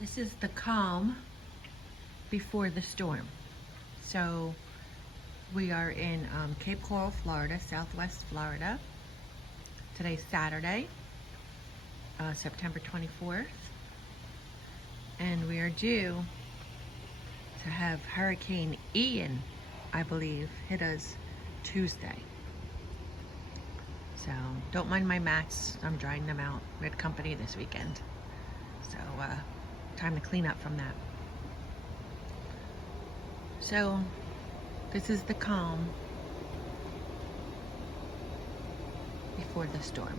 This is the calm before the storm. So we are in Cape Coral, Florida, Southwest Florida. Today's Saturday, September 24th. And we are due to have Hurricane Ian, I believe, hit us Tuesday. So don't mind my mats, I'm drying them out. We had company this weekend. So time to clean up from that. So this is the calm before the storm.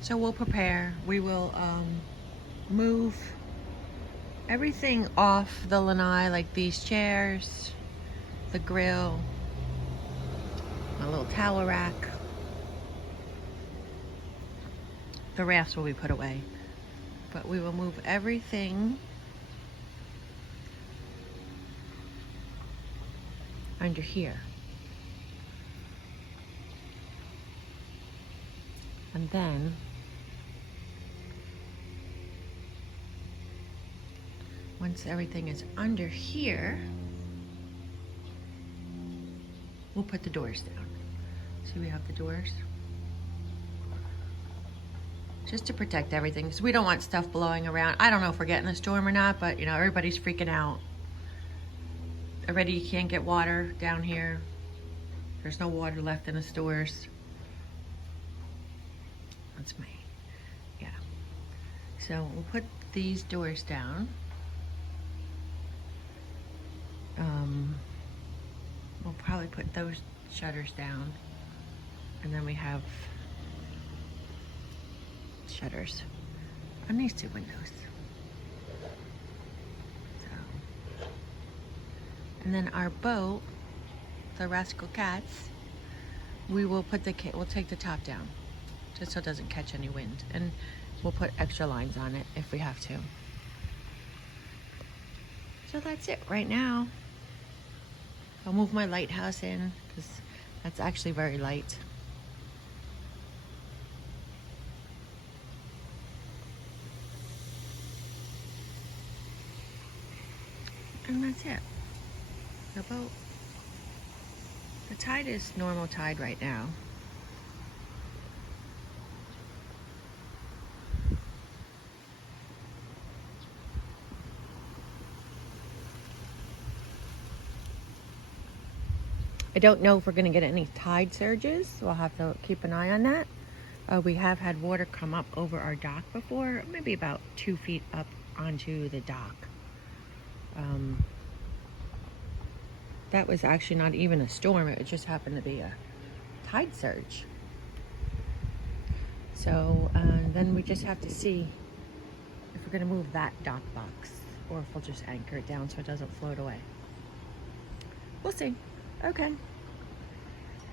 So we'll prepare. We will move everything off the lanai, like these chairs, the grill, a little towel rack. The rafts will be put away, but we will move everything under here. And then once everything is under here, we'll put the doors down. See, we have the doors. Just to protect everything, because we don't want stuff blowing around. I don't know if we're getting a storm or not, but you know, everybody's freaking out. Already you can't get water down here. There's no water left in the stores. That's me. Yeah. So we'll put these doors down. We'll probably put those shutters down. And then we have shutters on these two windows. So, and then our boat, the Rascal Cats, we will put we'll take the top down, just so it doesn't catch any wind, and we'll put extra lines on it if we have to. So that's it right now. I'll move my lighthouse in because that's actually very light. And that's it. The boat. The tide is normal tide right now. I don't know if we're going to get any tide surges. We'll have to keep an eye on that. We have had water come up over our dock before, maybe about 2 feet up onto the dock. That was actually not even a storm. It just happened to be a tide surge. So then we just have to see if we're going to move that dock box or if we'll just anchor it down so it doesn't float away. We'll see. Okay.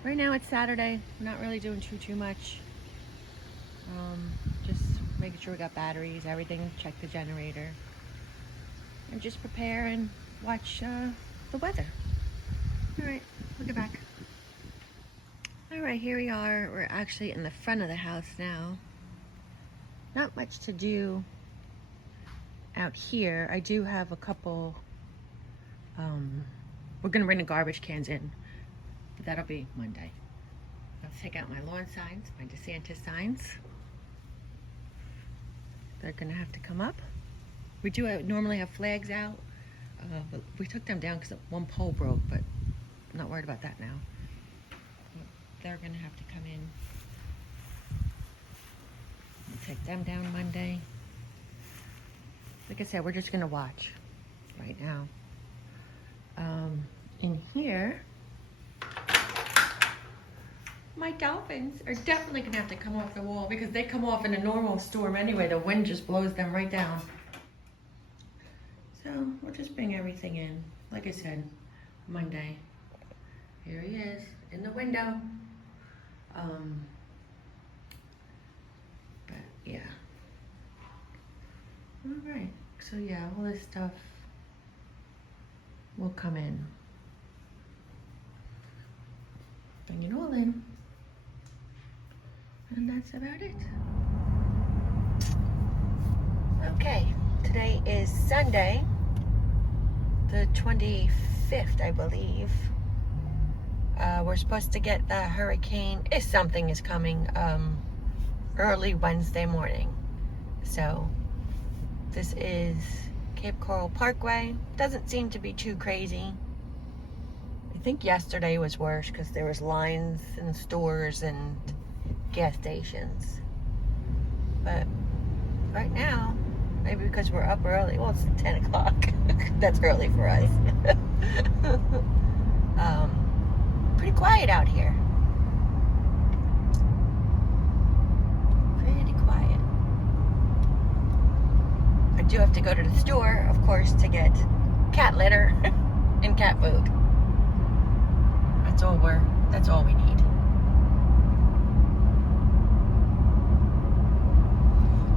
Right now it's Saturday. We're not really doing too much. Just making sure we got batteries, everything, check the generator. And just prepare and watch the weather. All right, we'll get back. All right, here we are. We're actually in the front of the house now. Not much to do out here. I do have a couple, we're gonna bring the garbage cans in, but that'll be Monday. I'll take out my lawn signs, my DeSantis signs. They're gonna have to come up. We do normally have flags out, but we took them down because one pole broke, but I'm not worried about that now. They're gonna have to come in. We'll take them down Monday. Like I said, we're just gonna watch right now. In here, my dolphins are definitely gonna have to come off the wall because they come off in a normal storm anyway. The wind just blows them right down. So we'll just bring everything in. Like I said, Monday. Here he is in the window. But yeah. All right. So yeah, all this stuff will come in Bring it all in. And that's about it. Okay, today is Sunday, the 25th, I believe. We're supposed to get the hurricane, if something is coming, early Wednesday morning. So this is Cape Coral Parkway. Doesn't seem to be too crazy. I think yesterday was worse because there was lines in stores and gas stations. But right now, maybe because we're up early, well, it's 10 o'clock. That's early for us. Pretty quiet out here. Pretty quiet. I do have to go to the store, of course, to get cat litter and cat food. That's all we need.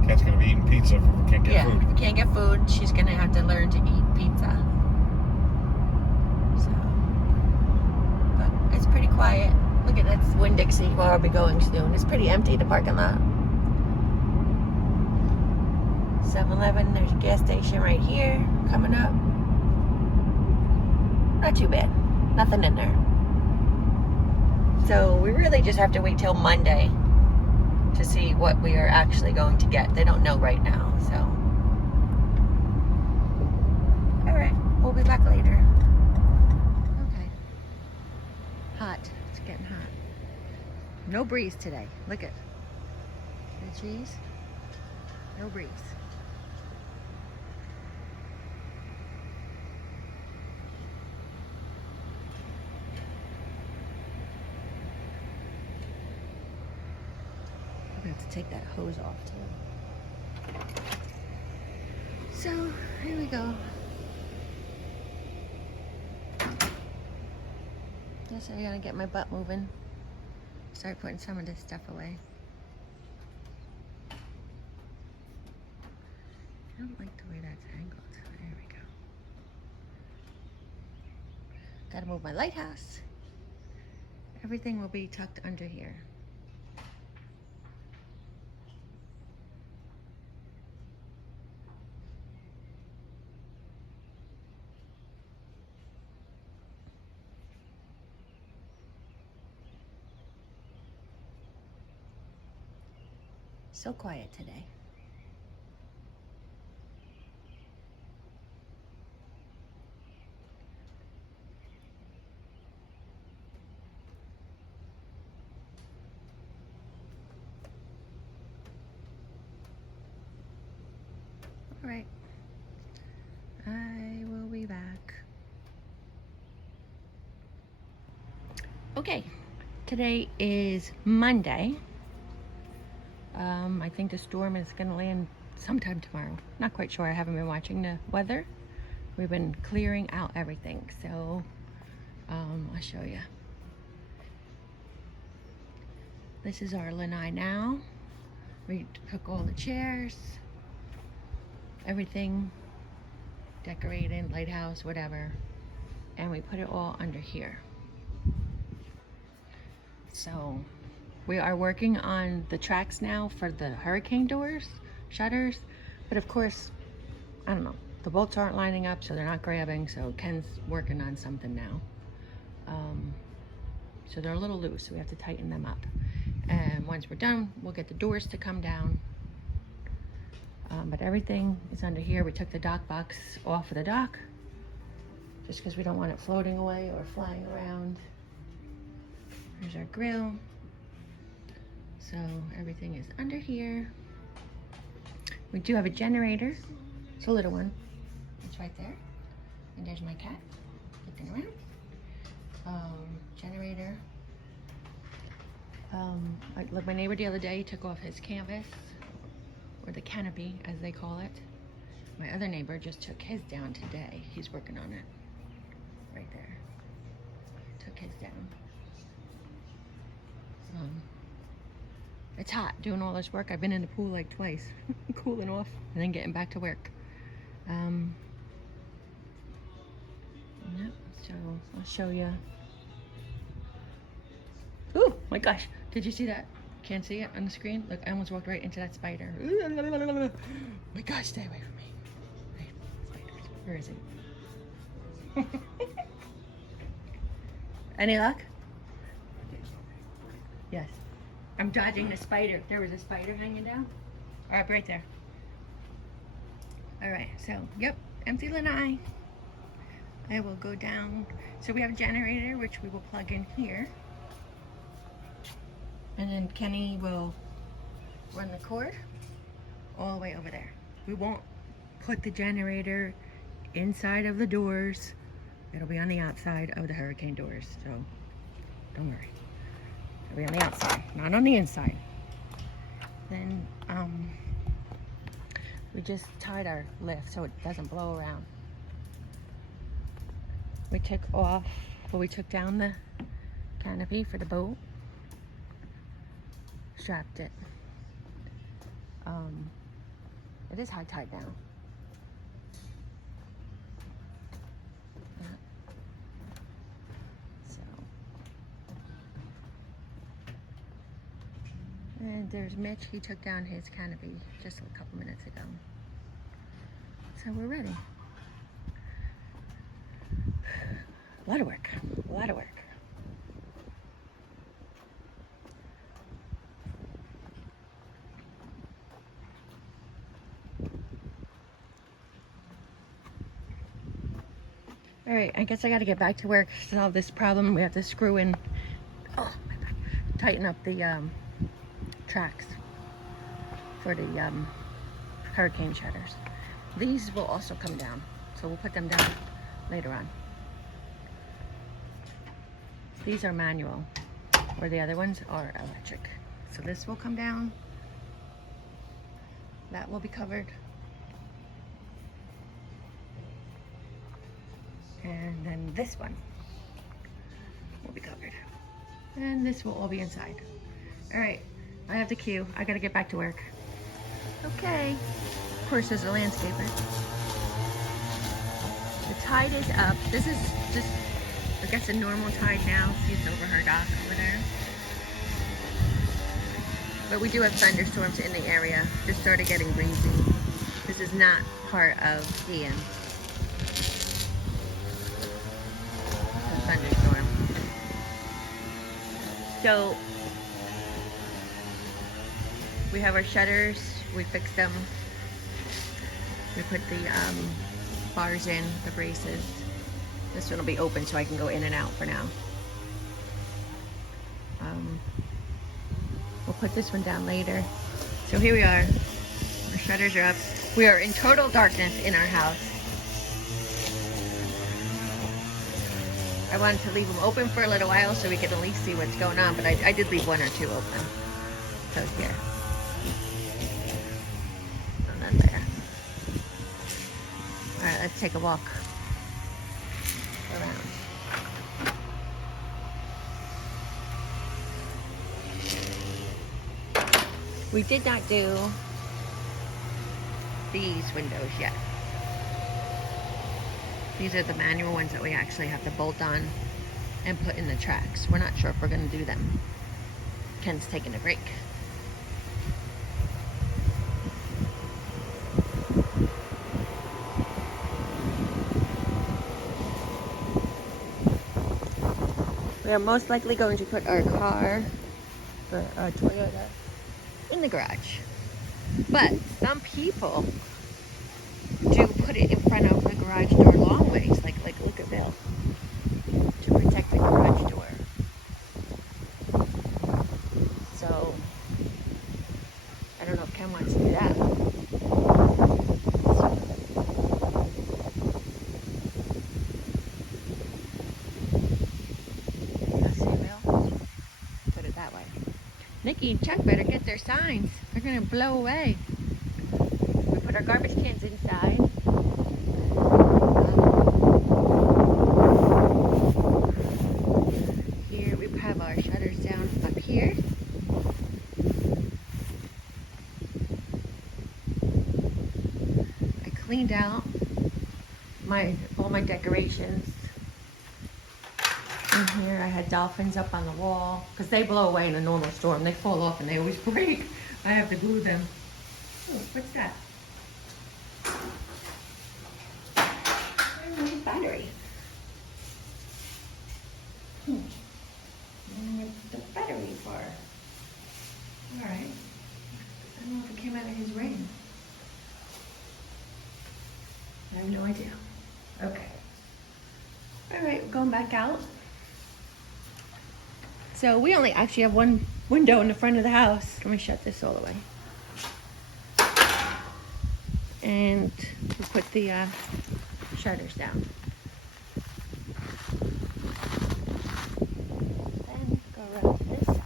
Cat's gonna be eating pizza if we can't get food. If we can't get food, she's gonna have to learn to eat pizza. So, but it's pretty quiet. Look at that Winn-Dixie where I'll be going soon. It's pretty empty, the parking lot. 7-Eleven, there's a gas station right here coming up. Not too bad. Nothing in there. So we really just have to wait till Monday to see what we are actually going to get. They don't know right now, so. All right, we'll be back later. Okay. Hot, it's getting hot. No breeze today, look at the trees, no breeze. I have to take that hose off too. So here we go. Guess I gotta get my butt moving. Start putting some of this stuff away. I don't like the way that's angled. There we go. Gotta move my lighthouse. Everything will be tucked under here. So quiet today. All right. I will be back. Okay. Today is Monday. I think the storm is going to land sometime tomorrow. Not quite sure. I haven't been watching the weather. We've been clearing out everything. So, I'll show you. This is our lanai now. We took all the chairs, everything, decorated, lighthouse, whatever, and we put it all under here. So we are working on the tracks now for the hurricane doors, shutters, but of course, I don't know, the bolts aren't lining up, so they're not grabbing, so Ken's working on something now. So they're a little loose, so we have to tighten them up. And once we're done, we'll get the doors to come down. But everything is under here. We took the dock box off of the dock, just because we don't want it floating away or flying around. There's our grill. So everything is under here. We do have a generator. It's a little one. It's right there. And there's my cat looking around. Generator. Like my neighbor the other day took off his canvas, or the canopy as they call it. My other neighbor just took his down today. He's working on it. Right there. Took his down. It's hot doing all this work. I've been in the pool like twice, cooling off and then getting back to work. Yep, so I'll show you my gosh, did you see that? Can't see it on the screen? Look, I almost walked right into that spider. Oh my gosh, stay away from me. Wait, spiders. Where is he? Any luck? Yes. I'm dodging the spider. There was a spider hanging down. All right, right there. All right, so, yep, empty lanai. I will go down. So we have a generator, which we will plug in here. And then Kenny will run the cord all the way over there. We won't put the generator inside of the doors. It'll be on the outside of the hurricane doors, so don't worry. It'll be on the outside, not on the inside. Then we just tied our lift so it doesn't blow around. We took off, well, we took down the canopy for the boat, strapped it. It is high tide now. So, and there's Mitch. He took down his canopy just a couple minutes ago. So we're ready. A lot of work. A lot of work. All right, I guess I got to get back to work, solve this problem. We have to screw in, oh my God, tighten up the tracks for the hurricane shutters. These will also come down, so we'll put them down later on. These are manual, where the other ones are electric. So this will come down. That will be covered. And then this one will be covered. And this will all be inside. All right, I have the cue. I gotta get back to work. Okay. Of course, there's a landscaper. The tide is up. This is just, I guess, a normal tide now. She's over her dock over there. But we do have thunderstorms in the area. Just started getting breezy. This is not part of Ian. Thunderstorm. So we have our shutters. We fixed them. We put the bars in, the braces. This one will be open so I can go in and out for now. We'll put this one down later. So here we are. Our shutters are up. We are in total darkness in our house. I wanted to leave them open for a little while so we could at least see what's going on, but I did leave one or two open. So here. And then there. Alright, let's take a walk around. We did not do these windows yet. These are the manual ones that we actually have to bolt on and put in the tracks. We're not sure if we're going to do them. Ken's taking a break. We are most likely going to put our car, or our Toyota, in the garage. But some people do put it in front of the garage door long ways, like look at Bill, to protect the garage door. So I don't know if Ken wants to do that. Let's see, Bill. Put it that way. Nikki and Chuck better get their signs. They're gonna blow away. We put our garbage cans inside. Here we have our shutters down up here. I cleaned out all my decorations. In here, I had dolphins up on the wall because they blow away in a normal storm. They fall off and they always break. I have to glue them. Oh, what's that? My battery. I don't know what the battery for. All right. I don't know if it came out of his ring. I have no idea. Okay. All right, we're going back out. So we only actually have one window in the front of the house. Let me shut this all the way. And we put the shutters down. Then go around to this side.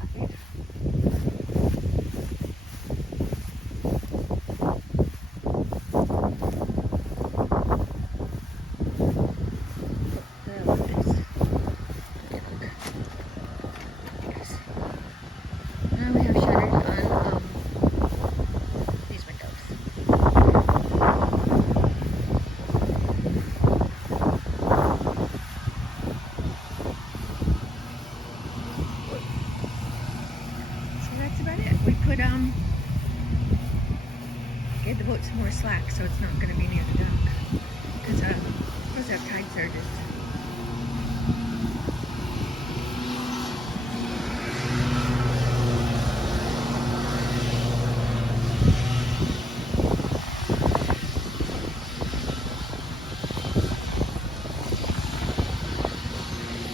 Now we have shutters on these windows. So that's about it. We put gave the boat some more slack so it's not going to be near the dock because we're supposed to have tide surges.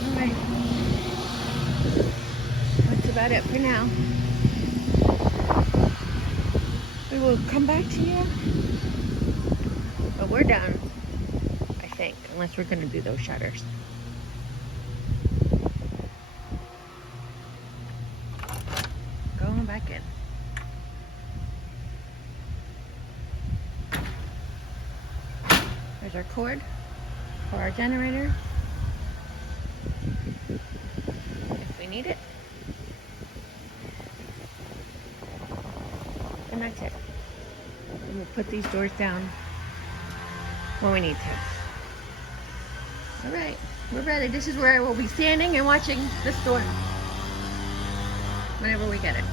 Alright, that's about it for now. We will come back to you. But we're done, I think, unless we're going to do those shutters. Going back in. There's our cord for our generator. If we need it. And that's it. And we'll put these doors down when we need to. Alright, we're ready. This is where we'll be standing and watching the storm whenever we get it.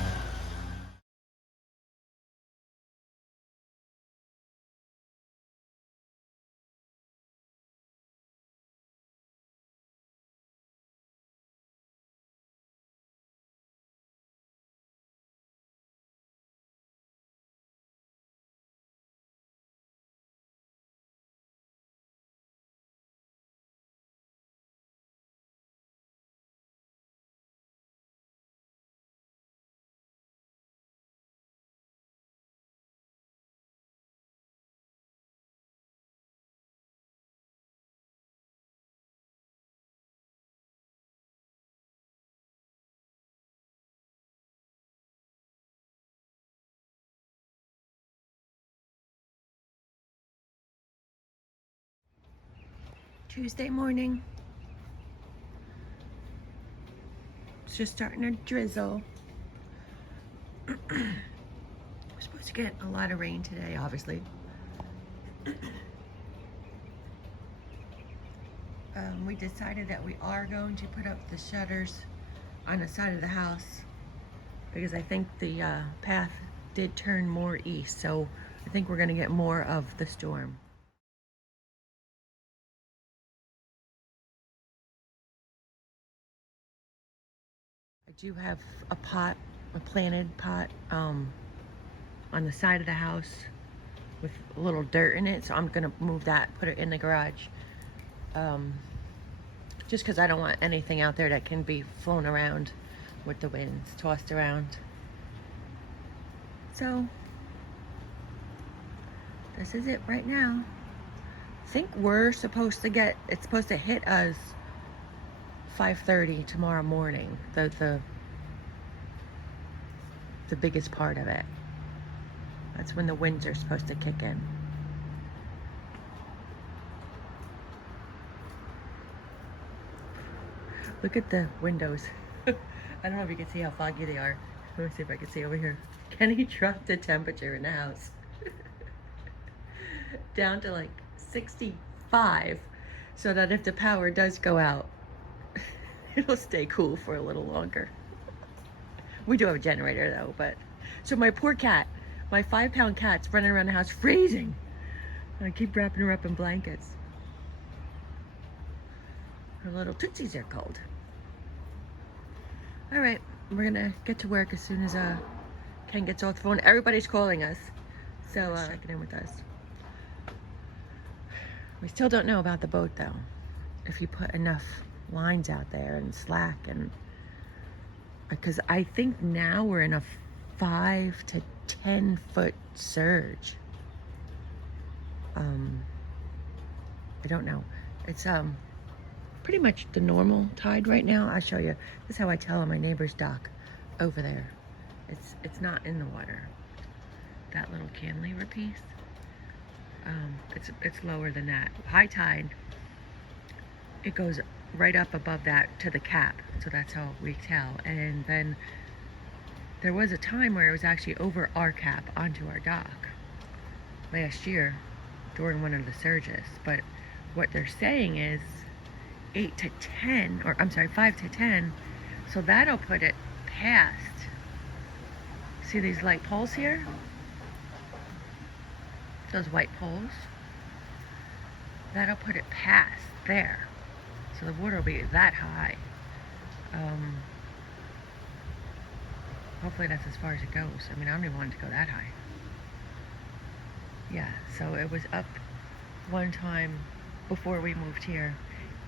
Tuesday morning. It's just starting to drizzle. We're supposed to get a lot of rain today, obviously. We decided that we are going to put up the shutters on the side of the house because I think the path did turn more east, so I think we're going to get more of the storm. I do have a planted pot on the side of the house with a little dirt in it, so I'm gonna move that, put it in the garage, just because I don't want anything out there that can be flown around with the winds, tossed around. So this is it right now. I think we're supposed to get, it's supposed to hit us 5:30 tomorrow morning, the biggest part of it. That's when the winds are supposed to kick in. Look at the windows. I don't know if you can see how foggy they are. Let me see if I can see over here. Kenny dropped the temperature in the house down to like 65 so that if the power does go out, It'll stay cool for a little longer. We do have a generator though, but so my poor cat, my 5-pound cat's running around the house freezing. I keep wrapping her up in blankets. Her little tootsies are cold. All right, we're gonna get to work as soon as Ken gets off the phone. Everybody's calling us, so checking in with us. We still don't know about the boat though. If you put enough lines out there and slack, and because I think now we're in a 5 to 10 foot surge. I don't know. It's pretty much the normal tide right now. I'll show you. This is how I tell on my neighbor's dock over there. It's not in the water. That little cantilever piece. It's lower than that. High tide, it goes right up above that to the cap. So that's how we tell. And then there was a time where it was actually over our cap onto our dock last year during one of the surges. But what they're saying is 8 to 10, or I'm sorry, 5 to 10. So that'll put it past. See these light poles here? Those white poles? That'll put it past there. So the water will be that high. Hopefully that's as far as it goes. I mean, I don't even want it to go that high. Yeah, so it was up one time before we moved here,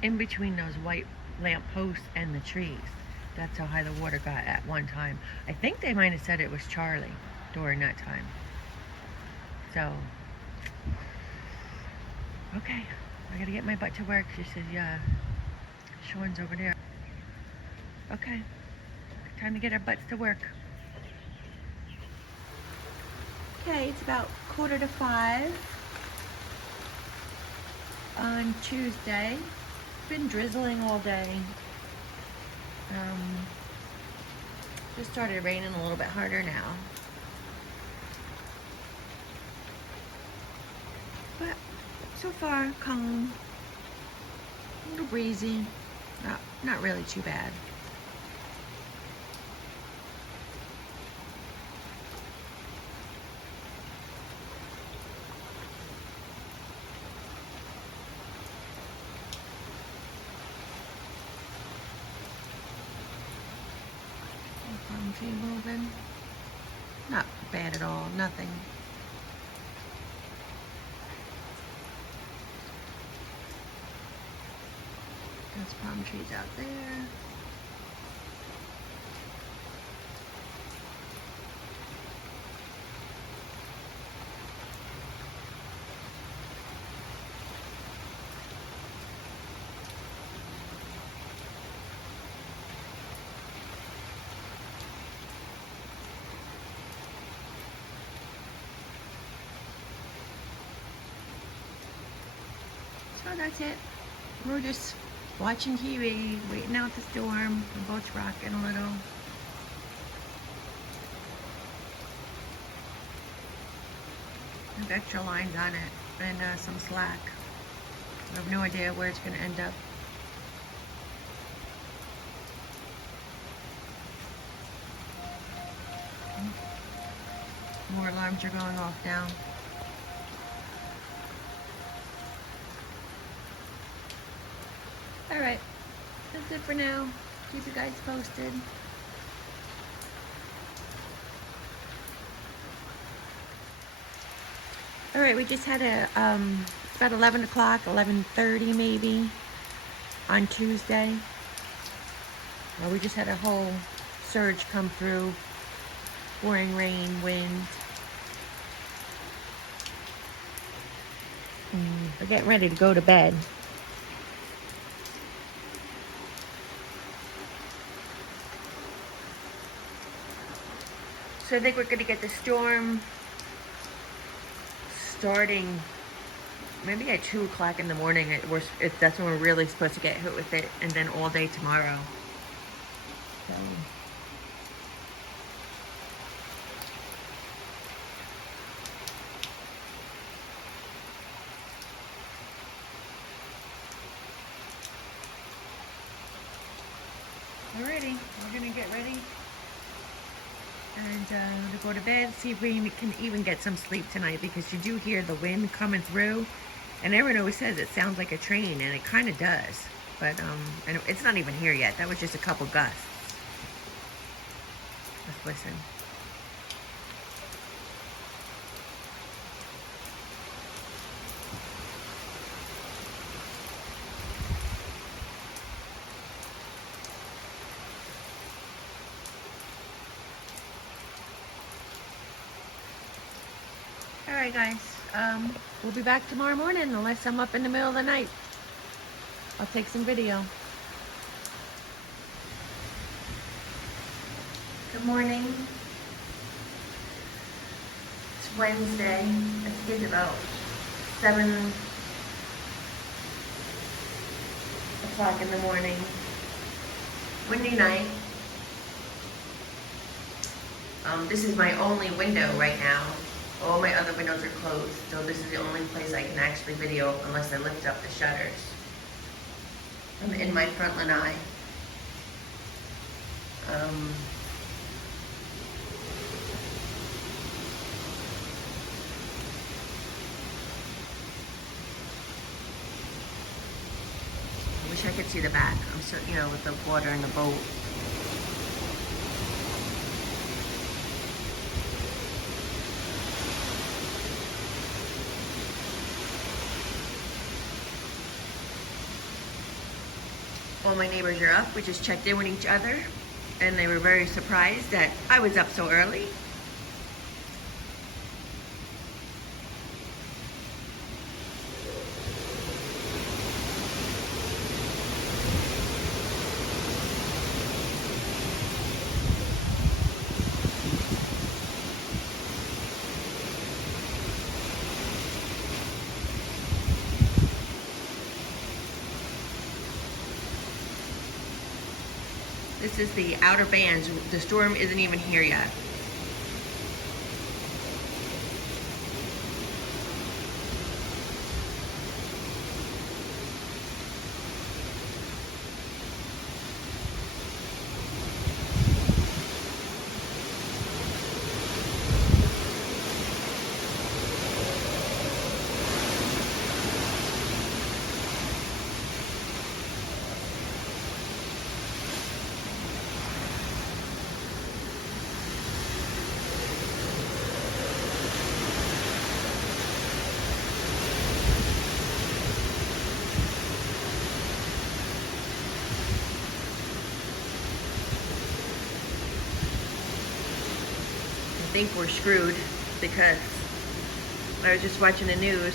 in between those white lamp posts and the trees. That's how high the water got at one time. I think they might have said it was Charlie during that time. So, okay, I gotta get my butt to work. She says, yeah, Sean's over there. Okay, time to get our butts to work. Okay, it's about 4:45 on Tuesday. It's been drizzling all day. Just started raining a little bit harder now. But so far, calm. A little breezy. Not really too bad. Palm tree moving. Not bad at all. Nothing. There's palm trees out there. So that's it. We're just watching TV, waiting out the storm. The boat's rocking a little. There's extra lines on it and some slack. I have no idea where it's going to end up. More alarms are going off now. Alright, that's it for now. Keep you guys posted. Alright, we just had about 11 o'clock, 11:30 maybe, on Tuesday. Well, we just had a whole surge come through, pouring rain, wind. We're getting ready to go to bed. So I think we're going to get the storm starting maybe at 2 o'clock in the morning. That's when we're really supposed to get hit with it, and then all day tomorrow. So. Alrighty, we're gonna get ready and to go to bed, see if we can even get some sleep tonight, because you do hear the wind coming through, and everyone always says it sounds like a train, and it kind of does, but and it's not even here yet. That was just a couple gusts. Let's listen. Alright guys, we'll be back tomorrow morning unless I'm up in the middle of the night. I'll take some video. Good morning. It's Wednesday. It's about 7 o'clock in the morning. Windy night. This is my only window right now. All my other windows are closed, so this is the only place I can actually video unless I lift up the shutters. I'm in my front lanai. I wish I could see the back. I'm so, with the water in the boat. All my neighbors are up. We just checked in with each other, and they were very surprised that I was up so early. This is the outer bands. The storm isn't even here yet. I think we're screwed, because I was just watching the news,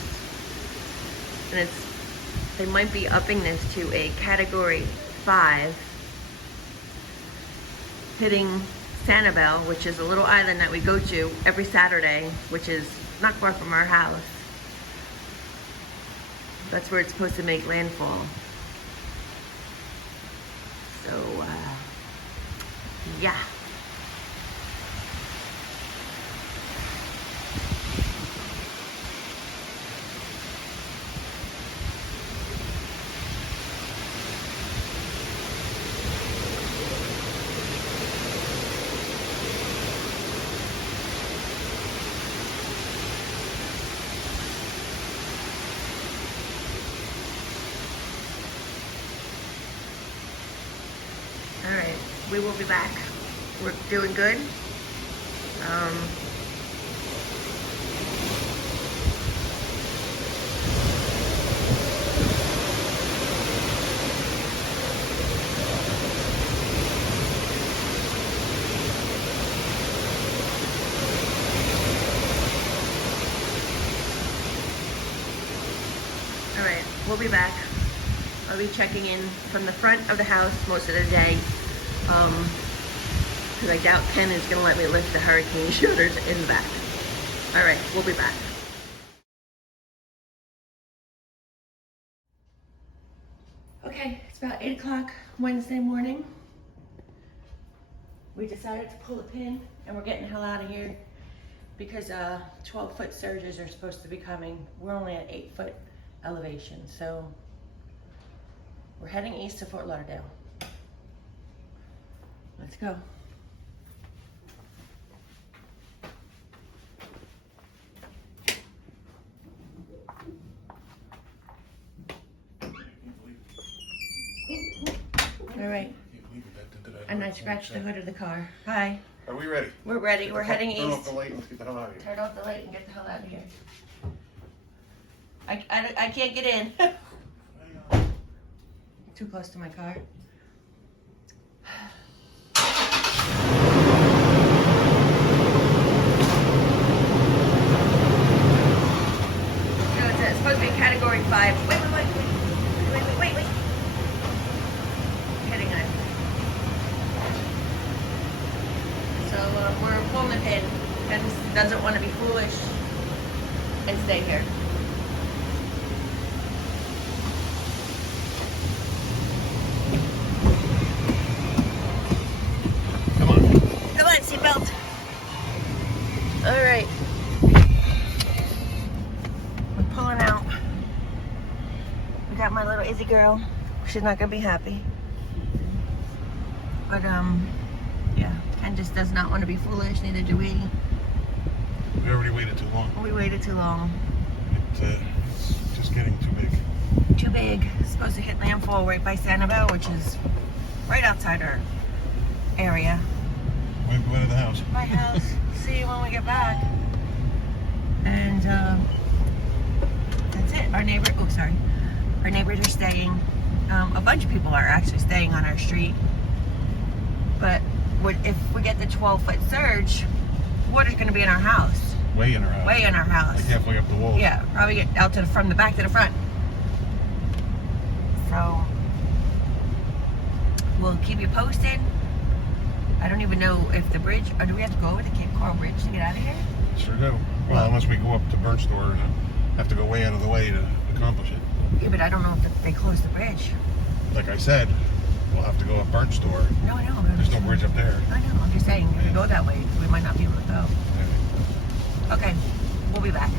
and they might be upping this to a category 5, hitting Sanibel, which is a little island that we go to every Saturday, which is not far from our house. That's where it's supposed to make landfall. So, yeah. Alright, we will be back. We're doing good. Alright, we'll be back. I'll be checking in from the front of the house most of the day, because I doubt Ken is going to let me lift the hurricane shutters in the back. All right, we'll be back. Okay, it's about 8 o'clock Wednesday morning. We decided to pull a pin, and we're getting the hell out of here, because 12-foot surges are supposed to be coming. We're only at 8-foot elevation, so we're heading east to Fort Lauderdale. Let's go. All right. And I scratched the hood of the car. Hi. Are we ready? We're ready. We're heading Turn off east. the light and let's get the hell out of here. Turn off the light and get the hell out of here. I can't get in. Too close to my car. No, it's supposed to be category 5. Wait. Hitting it. So we're pulling the pin. Ken doesn't want to be foolish and stay here. Come on. Come on, seatbelt. All right. We're pulling out. We got my little Izzy girl. She's not gonna be happy. But yeah, Ken just does not want to be foolish. Neither do we. We already waited too long. We waited too long. It's just getting too big. Too big. It's supposed to hit landfall right by Sanibel, which is right outside our area. When we go to the house. My house. See you when we get back. And that's it. Our neighbors are staying. A bunch of people are actually staying on our street. But if we get the 12-foot surge, water's going to be in our house. Way in our house. Way in our house. Like halfway up the wall. Yeah, probably get out from the back to the front. So we'll keep you posted. I don't even know if the bridge, or do we have to go over the Cape Coral Bridge to get out of here? Sure do. Well, unless we go up to Burnt Store and have to go way out of the way to accomplish it. Yeah, but I don't know if they closed the bridge. Like I said, we'll have to go up Burnt Store. No, I know. There's no bridge up there. I know. I'm just saying, if we go that way, we might not be able to go. Yeah. Okay, we'll be back.